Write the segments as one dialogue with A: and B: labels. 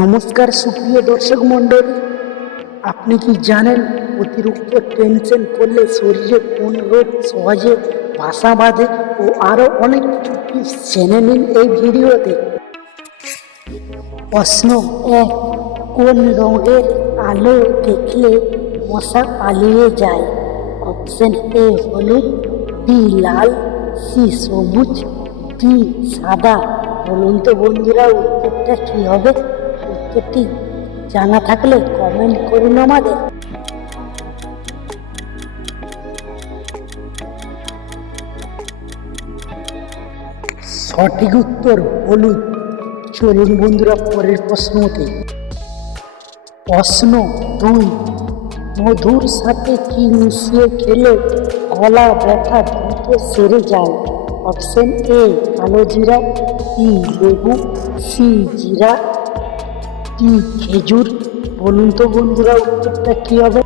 A: নমস্কার সুপ্রিয় দর্শক মণ্ডল। আপনি কি জানেন অতিরিক্ত টেনশন করলে শরীরে কোন রোগ সহজে বাসা বাঁধে ও আরও অনেক কিছু? জেনে নিন এই ভিডিওতে। প্রশ্ন এক কোন রঙের আলো দেখলে মশা পালিয়ে যায়? অপশন এ হলুদ বি লাল সি সবুজ ডি সাদা। বলুন তো বন্ধুরা, উত্তরটা কি হবে? উত্তরটি জানা থাকলে কমেন্ট করুন আমাদের। সঠিক উত্তর হলুদ চলুন বন্ধুরা, পরের প্রশ্নতে। প্রশ্ন দুই, মধুর সাথে কি মিশিয়ে খেলে গলা ব্যথা দ্রুত সেরে যায়? অপশন এ কালো জিরা ই লেবু সি জিরা টি খেজুর। বলুন তো বন্ধুরা, উত্তরটা কি হবে?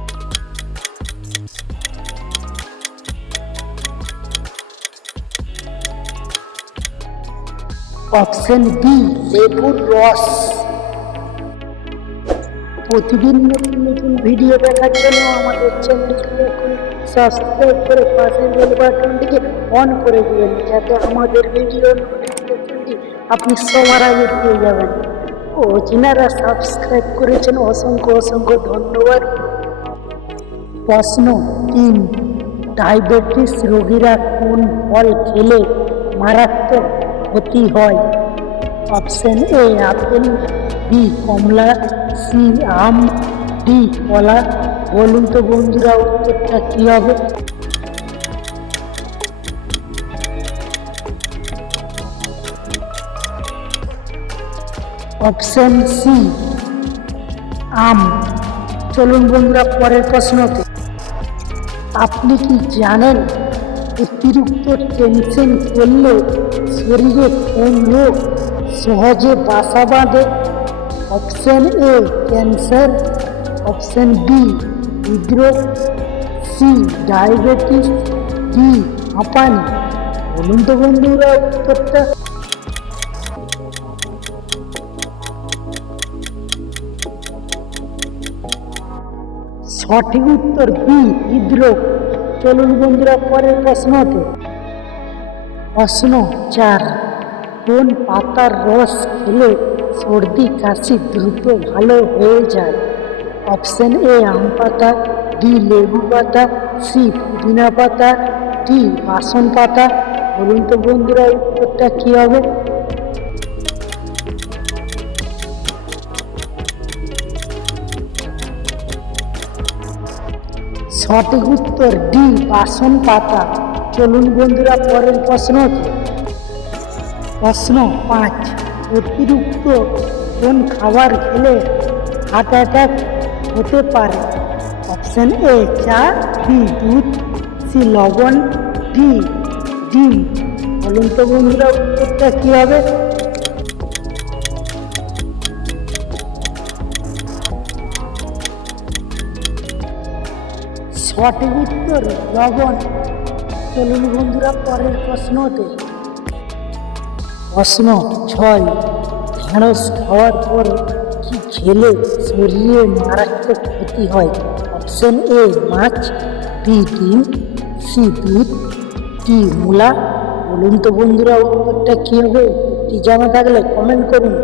A: অপশন বি লেবুর রস। প্রতিদিন নতুন নতুন ভিডিও দেখার জন্য আমাদের চ্যানেলটি সাবস্ক্রাইব করে পাশের বেল বাটনটিকে অন করে দিবেন যাতে আমাদের ভিডিও নোটিফিকেশনটি আপনি সবার আগে পেয়ে যাবেন ও যিনারা সাবস্ক্রাইব করেছেন অসংখ্য অসংখ্য ধন্যবাদ প্রশ্ন তিন ডায়াবেটিস রোগীরা কোন ফল খেলে মারাত্মক ক্ষতি হয় অপশন এ আপেল বি কমলা সি আম ডি কলা বলুন তো বন্ধুরা, উত্তরটা কি হবে? অপশন সি আম। চলুন বন্ধুরা, পরের প্রশ্নতে। আপনি কি জানেন অতিরিক্ত টেনশন করলে শরীরে কোন রোগ সহজে বাসা বাঁধে? Option A cancer option B হৃদরোগ সি, ডায়াবেটিস, ডি হাঁপানি বলুন তো বন্ধুরা উত্তরটা। সঠিক উত্তর বি, হৃদরোগ। চলুন বন্ধুরা পরের প্রশ্নতে প্রশ্ন চার, কোন পাতার রস খেলে সর্দি কাশি দ্রুত ভালো হয়ে যায়? অপশন এ আম পাতা, ডি লেবু পাতা, সি পুদিনা পাতা, ডি বাসন পাতা। বলুন তো বন্ধুরা, উত্তরটা কি হবে? সঠিক উত্তর, ডি বাসন পাতা। চলুন বন্ধুরা, পরের প্রশ্ন প্রশ্ন পাঁচ, অতিরিক্ত কোন খাবার খেলে হার্ট অ্যাটাক হতে পারে। অপশন এ চা বি দুধ সি লবণ ডি ডিম। বলুন তো বন্ধুরা, উত্তরটা কী হবে? সঠিক উত্তর, লবণ। চলুন বন্ধুরা, পরের প্রশ্নতে। প্রশ্ন ছয় ঢেঁড়স খাওয়ার পর কি খেলে শরীরে মারাত্মক ক্ষতি হয়? অপশন এ মাছ বি ডিম সি দুধ ডি মূলা। বলুন তো বন্ধুরা, উত্তরটা কী হবে? উত্তরটি জানা থাকলে কমেন্ট করুন।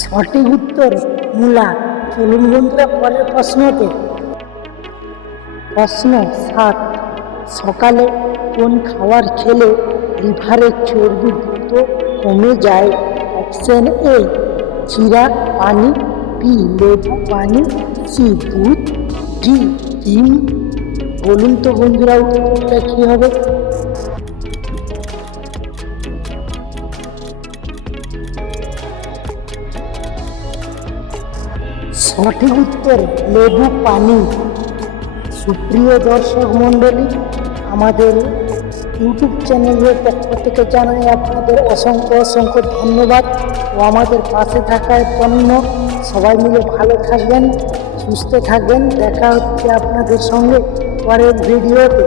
A: সঠিক উত্তর, মূলা। চলুন বন্ধুরা, পরের প্রশ্নতে। প্রশ্ন সাত। সকালে কোন খাবার খেলে লিভারের চর্বি দ্রুত কমে যায়? অপশন এ, চিরা পানি বি লেবু পানি, সি, দুধ, ডি, ডিম। বলুন তো বন্ধুরা, উত্তরটা কী হবে? সঠিক উত্তর, লেবু পানি। সুপ্রিয় দর্শক মণ্ডলী, আমাদের ইউটিউব চ্যানেলের পক্ষ থেকে জানাই আপনাদের অসংখ্য অসংখ্য ধন্যবাদ ও আমাদের পাশে থাকার জন্য সবাই মিলে ভালো থাকবেন, সুস্থ থাকবেন। দেখা হচ্ছে আপনাদের সঙ্গে পরের ভিডিওতে।